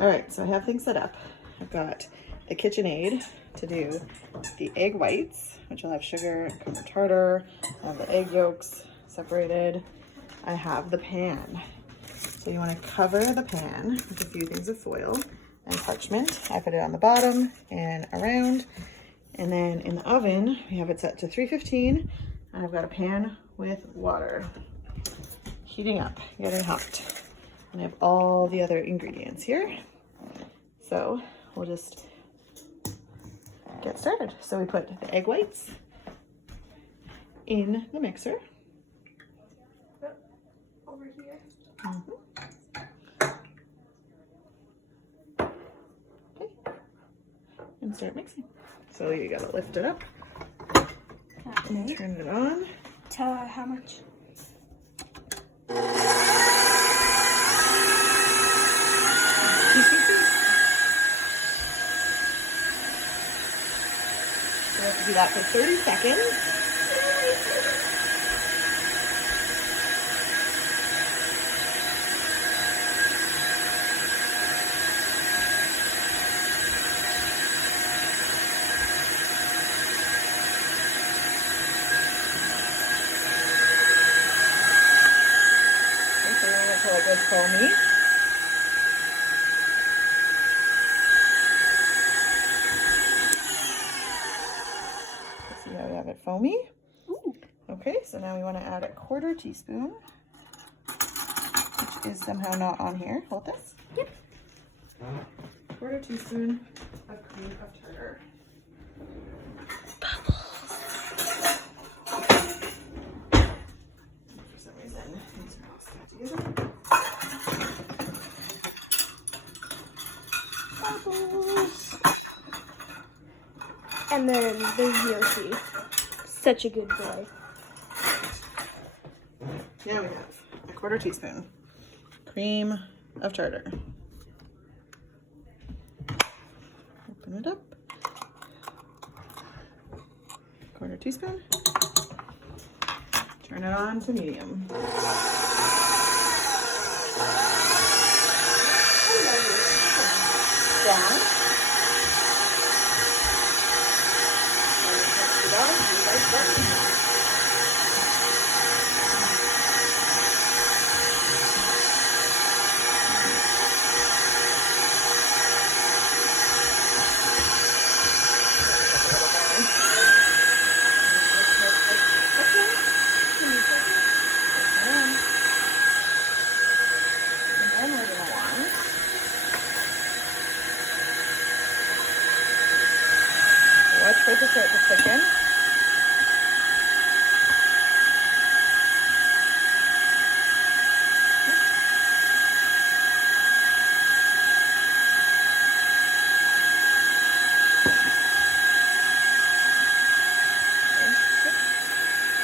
All right, so I have things set up. I've got a KitchenAid to do the egg whites, which will have sugar, cream tartar. I have the egg yolks separated. I have the pan. So you want to cover the pan with a few things of foil and parchment. I put it on the bottom and around. And then in the oven, we have it set to 315. And I've got a pan with water heating up, getting hot. And I have all the other ingredients here. So we'll just get started. So we put the egg whites in the mixer. Over here. Okay. And start mixing. So you gotta lift it up and turn it on. Tell her how much. We have to do that for 30 seconds. Okay, until it goes foamy. See how we have it foamy? Ooh. Okay, so now we want to add a 1/4 teaspoon, which is somehow not on here. Hold this. Yep. 1/4 teaspoon of cream of tartar. For some reason, these are all stuck together. Bubbles. And then there's Yoshi. Such a good boy. Now we have a 1/4 teaspoon cream of tartar. Open it up. 1/4 teaspoon. Turn it on to medium. Down. Watch for it to start to thicken.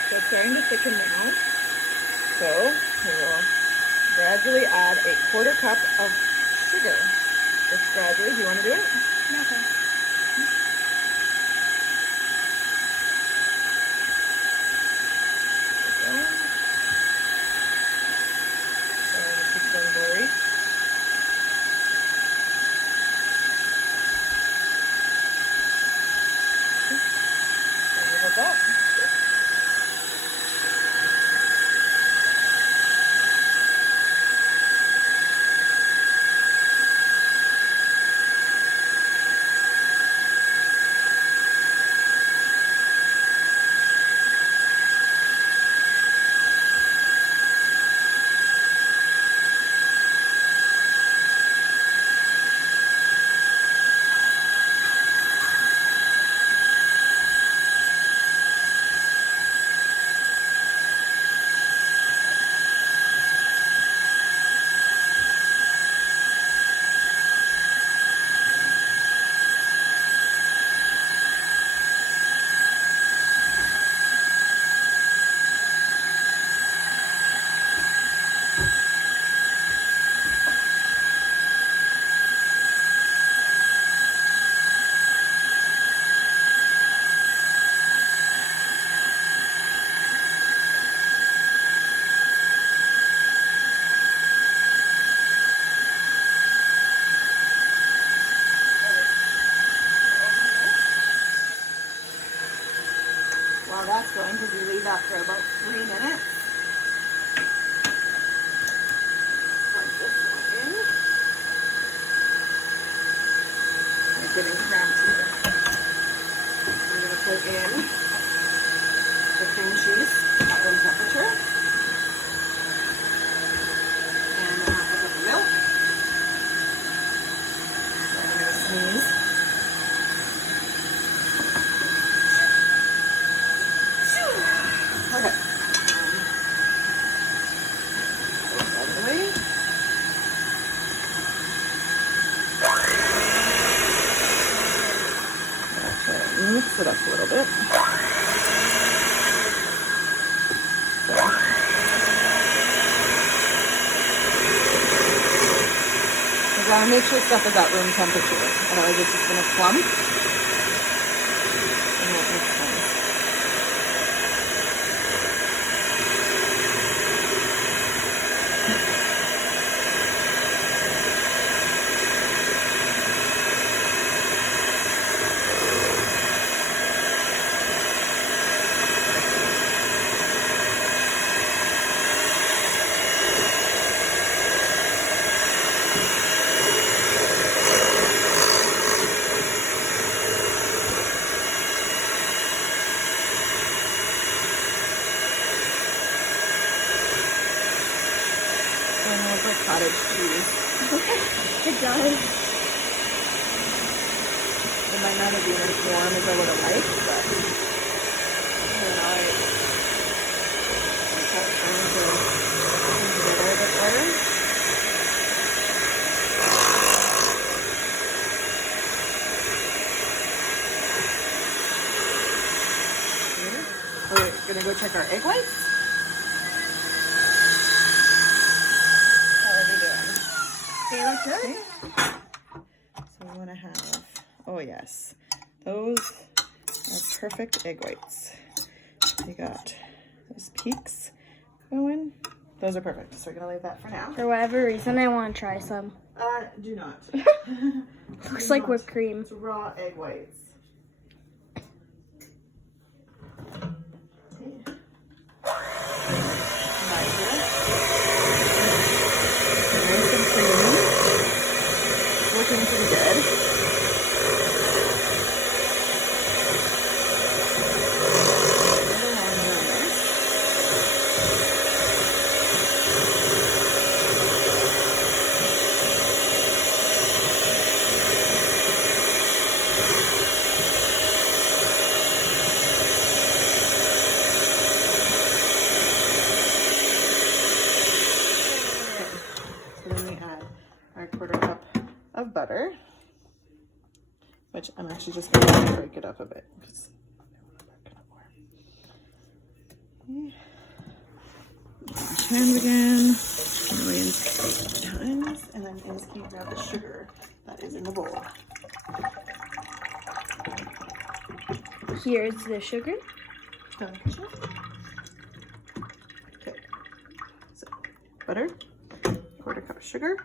So it's starting to thicken now. So we will gradually add a 1/4 cup of sugar. Just gradually. Do you want to do it? Okay. while that's going because you leave after about 3 minutes. Plug this one in. I'm getting cramped here. I'm going to put in the cream cheese at room temperature. And a half a cup of milk. So I'm going to sneeze. Okay. Lovely. Actually, mix it up a little bit. So. You gotta make sure stuff is at room temperature, otherwise it's just gonna clump. And it makes sense. Cottage cheese. It does. It might not have been as warm as I would have liked, but you know, I kept trying to come together a bit better. We're gonna go check our egg whites. They look good. So we want to have, oh yes, those are perfect egg whites. We got those peaks going. Those are perfect. So we're going to leave that for now. For whatever reason, I want to try some. Do not. Looks like whipped cream. It's raw egg whites. Okay. Nice and creamy. Looking pretty good. So then we add our 1/4 cup of butter, which I'm actually just going to break it up a bit because I want to break it up more. Okay. Wash hands again. Really times, and then Inskeep grab the sugar that is in the bowl. Here's the sugar. Okay. So butter, 1/4 cup of sugar.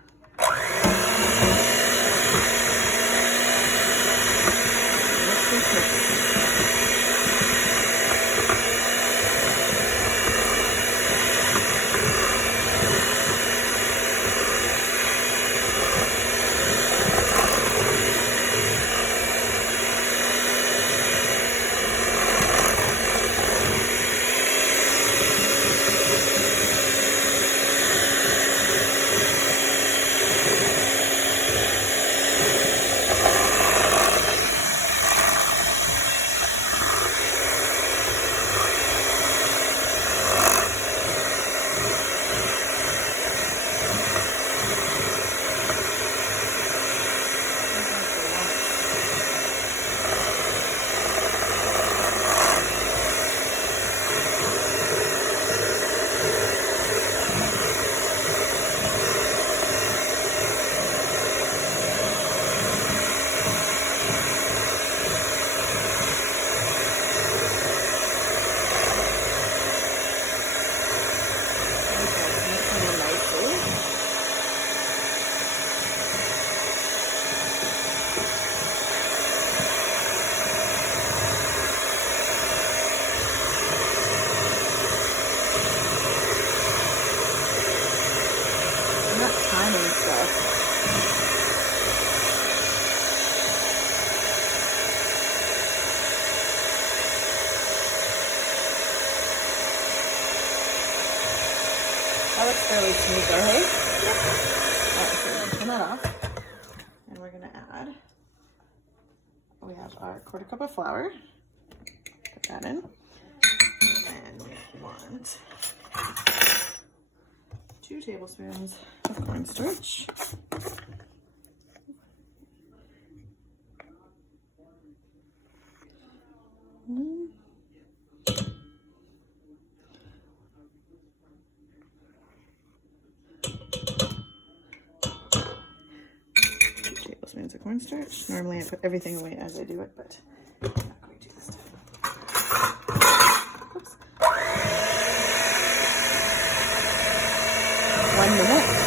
fairly smooth though, hey? Alright, so we're gonna turn that off. And we're gonna add, we have our 1/4 cup of flour. Put that in. And we want 2 tablespoons of cornstarch. Tablespoons of cornstarch. Normally I put everything away as I do it, but I'm not going to this time. Oops. 1 minute.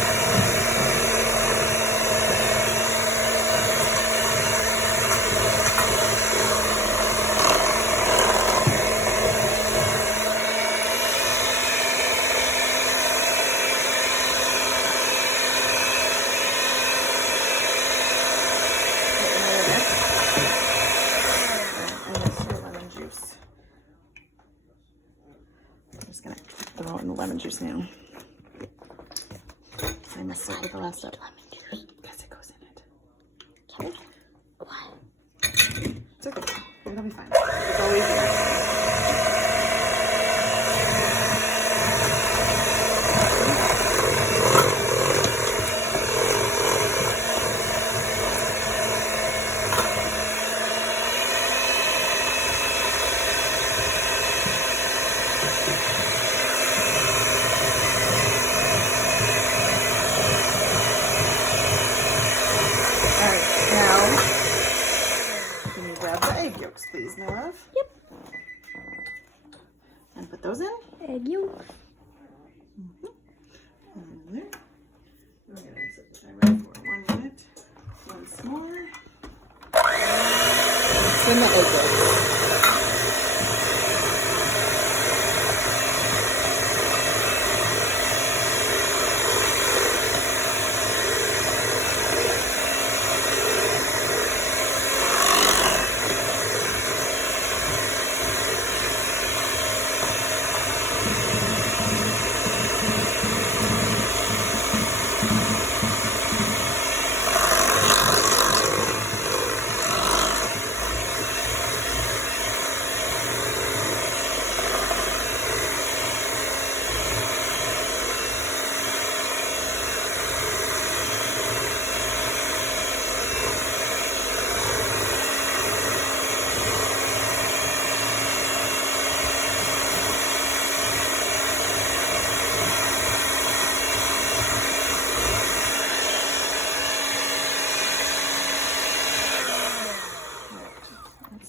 Throw in the lemon juice now. I messed up with the last step. Lemon juice. Because it goes in it. Okay. What? It's okay. It'll be fine. It's always there. Please, my love. Yep. And put those in. Egg yolk. And there. We're going to set the timer for 1 minute. Once more. Spin the egg yolks.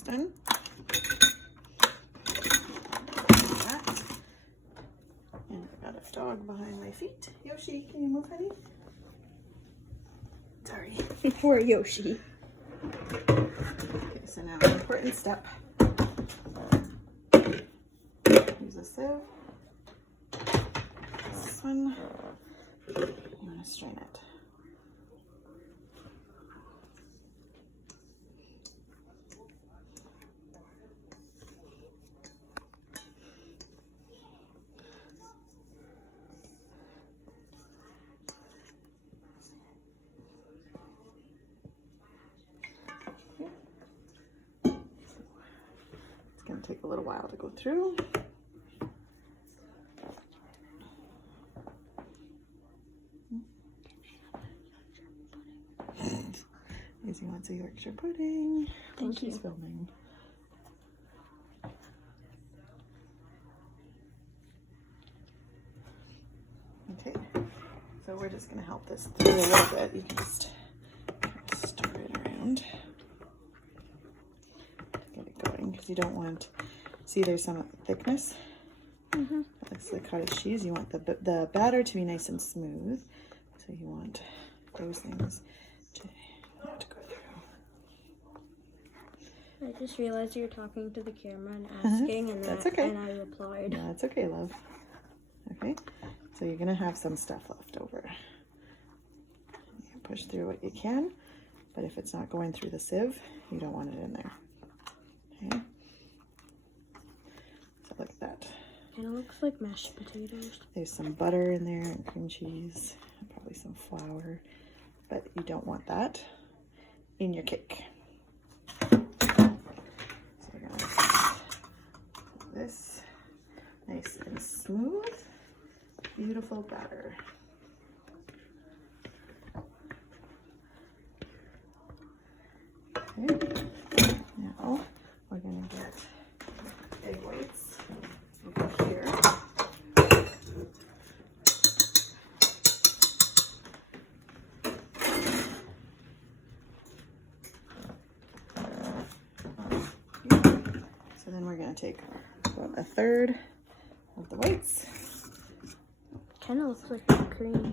Done. And I've got a dog behind my feet. Yoshi, can you move, honey? Sorry. Poor Yoshi. Okay, so now an important step. Use a sieve. This one. I'm going to strain it. Going to take a little while to go through. Izzy wants a Yorkshire pudding. Thank you. She's filming. Okay, so we're just going to help this through a little bit. You can just stir it around. Get it going because you don't want, see there's some thickness. That's the cottage cheese. You want the batter to be nice and smooth. So you want those things to not go through. I just realized you were talking to the camera and asking, and that's okay. And I replied. No, that's okay, love. Okay, so you're gonna have some stuff left over. You can push through what you can, but if it's not going through the sieve, you don't want it in there. Okay, so like that. Kind of looks like mashed potatoes. There's some butter in there and cream cheese, and probably some flour, but you don't want that in your cake. So we're gonna make this nice and smooth, beautiful batter. Okay, now we're gonna get egg whites over here. So then we're gonna take about a third of the whites. Kind of looks like cream.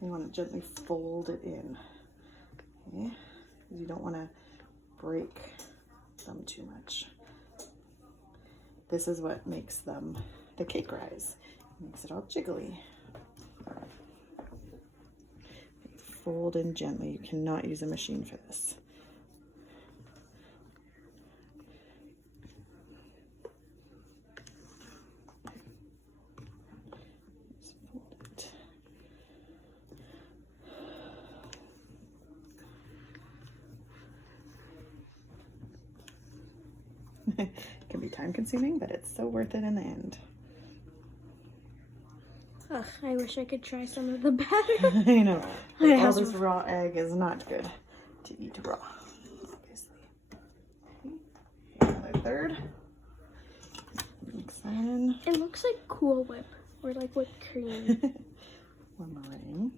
You want to gently fold it in, okay? You don't want to break them too much. This is what makes them the cake rise. It makes it all jiggly. Fold in gently. You cannot use a machine for this. Just fold it. It can be time consuming, but it's so worth it in the end. Ugh, I wish I could try some of the batter. I know. I All have this some. raw egg is not good to eat raw, obviously. Okay, another third. Mix that in. It looks like Cool Whip or like whipped cream. Or meringue.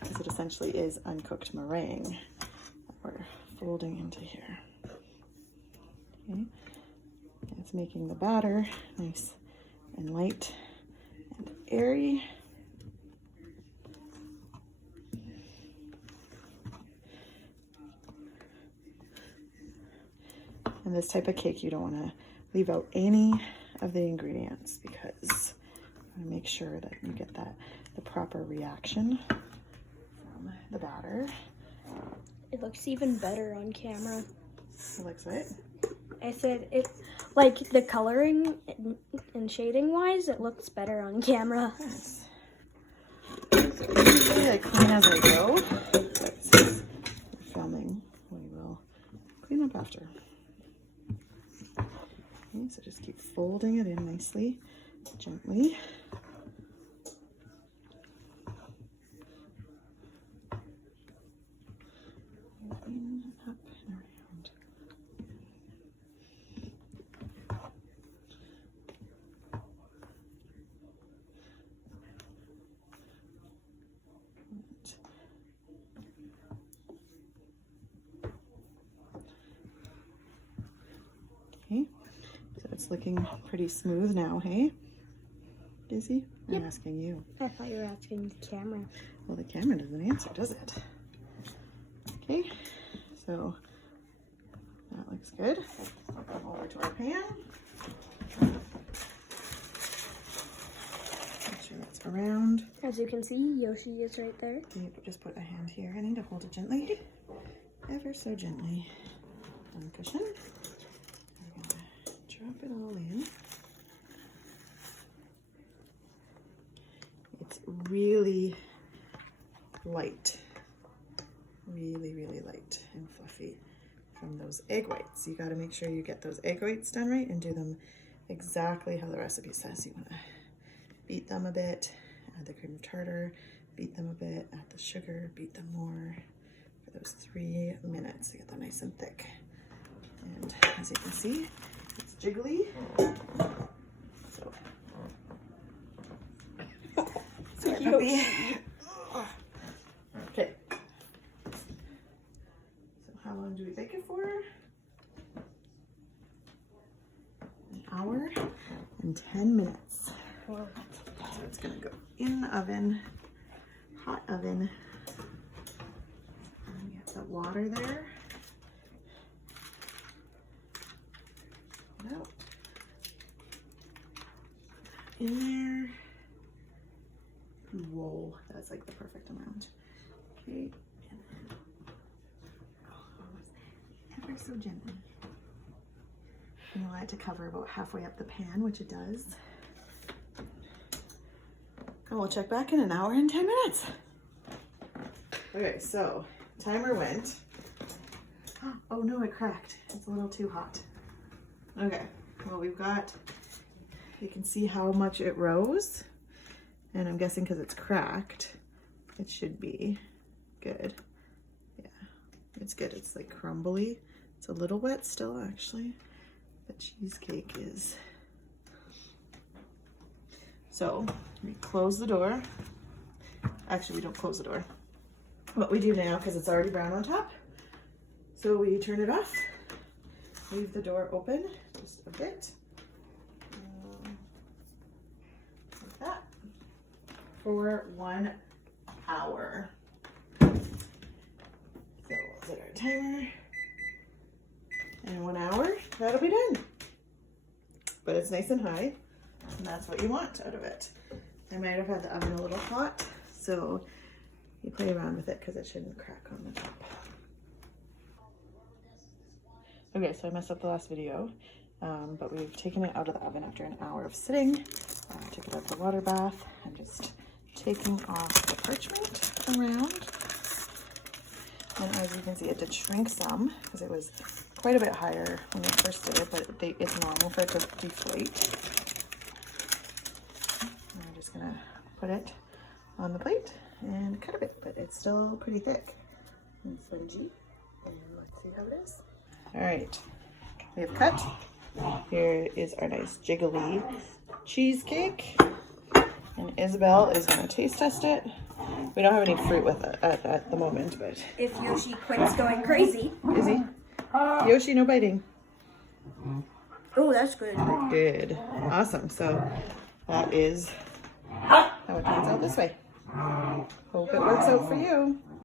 Because it essentially is uncooked meringue that we're folding into here. Okay. And it's making the batter nice and light and airy. And this type of cake, you don't want to leave out any of the ingredients because you want to make sure that you get the proper reaction from the batter. It looks even better on camera. It looks what? I said it, like the coloring and shading wise, it looks better on camera. Nice. Usually I clean as I go, but since we're filming, we will clean up after. Okay, so just keep folding it in nicely, gently. In, up, and around. Okay, so it's looking pretty smooth now, hey? Izzy? Yep. I'm asking you. I thought you were asking the camera. Well, the camera doesn't answer, does it? Okay, so that looks good. I'll come over to our pan. Make sure that's around. As you can see, Yoshi is right there. You just put a hand here. I need to hold it gently, ever so gently. On the cushion. I'm gonna drop it all in. It's really light. Really, really light and fluffy from those egg whites. You got to make sure you get those egg whites done right and do them exactly how the recipe says. You want to beat them a bit, add the cream of tartar, beat them a bit, add the sugar, beat them more for those 3 minutes to get them nice and thick. And as you can see, it's jiggly. So, sorry, puppy. Okay. So how long do we bake it for? An hour and 10 minutes. So it's gonna go in the oven, hot oven. And we have the water there. Out. In there. Whoa, that's like the perfect amount. Okay, and then ever so gently. you want it to cover about halfway up the pan, which it does. And we'll check back in an hour and 10 minutes. Okay, so timer went. Oh no, it cracked. It's a little too hot. Okay, well we've got, you can see how much it rose. And I'm guessing because it's cracked, it should be good. Yeah, it's good. It's like crumbly. It's a little wet still actually, but cheesecake is. So we close the door. Actually, we don't close the door. What we do now, because it's already brown on top, so we turn it off, leave the door open just a bit, like that, for 1 hour. So we'll set our timer, and 1 hour, that'll be done. But it's nice and high, and that's what you want out of it. I might have had the oven a little hot, so you play around with it because it shouldn't crack on the top. Okay, so I messed up the last video, but we've taken it out of the oven after an hour of sitting. Took it out of the water bath. I'm just taking off the parchment around. And as you can see, it did shrink some because it was quite a bit higher when we first did it, but it's normal for it to deflate. And I'm just gonna put it on the plate and cut a bit, but it's still pretty thick and spongy. And let's see how it is. All right, we have cut. Here is our nice jiggly cheesecake. And Isabel is gonna taste test it. We don't have any fruit with it at the moment, but. If Yoshi quits going crazy. Is he? Yoshi, no biting. Oh, that's good. Good, awesome. So that is how it turns out this way. Hope it works out for you.